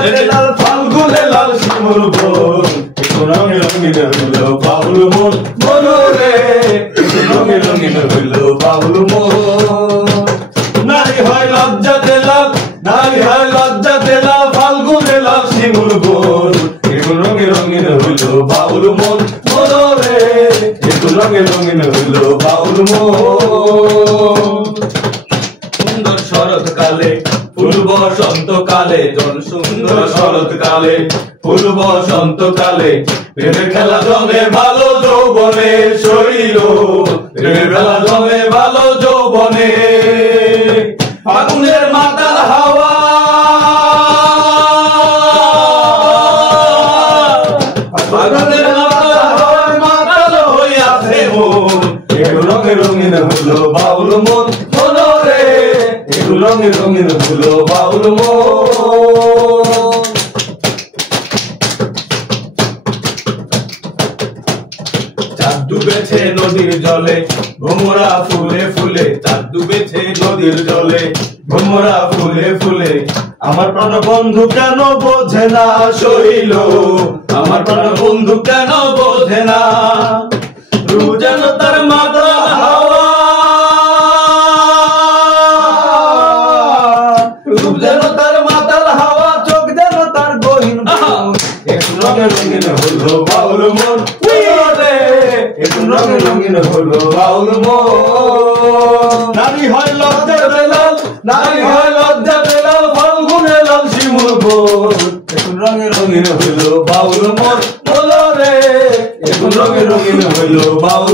লাল ফাল্গুনে লাল শিমুল বন রঙে রঙিন হইল বাউল মন মনরে রঙে রঙিন হইল বাউল মন নারী হয় লজ্জা লাল নারী হয় লজ্জা লাল ফাল্গুনে লাল শিমুল বন রঙে রঙিন হইল বাউল মন মনরে রঙে রঙিন হইল বাউল মন সুন্দর শরৎকালে ফুল বসন্তকালে জন সুন্দর শরৎকালে ফুল বসন্তকালে প্রেমের খেলা জমে ভালো যৌবনে শরীর প্রেমের খেলা জমে ভালো যৌবনে ফাগুনের মাতাল হাওয়া ফাগুনের মাতাল হাওয়া মাতাল হইয়াছে মন রঙে রঙিন হলো বাউল মন মনরে রঙে রঙিন হলো বাউল মন চাঁদ ডুবেছে নদীর জলে ভোমরা ফুলে ফুলে চাঁদ ডুবেছে নদীর জলে ভোমরা ফুলে ফুলে আমার প্রাণ বন্ধু কেন বোঝে না শৈল আমার প্রাণ বন্ধু কেন বোঝে না রূপ যেন তার মাতাল হাওয়া রূপ যেন তার মাতাল হাওয়া চোখ যেন তার গহীন একটু রঙে রঙিন হলো বাউল মন একটু রঙে রঙিন হলো বাউল মন নারী হয় লজ্জা লাল নারী হয় লজ্জা লাল ফাল্গুনে লাল শিমুল বন একটু রঙে রঙিন হলো বাউল মন বলো রে একটু রঙে রঙিন হলো বাউল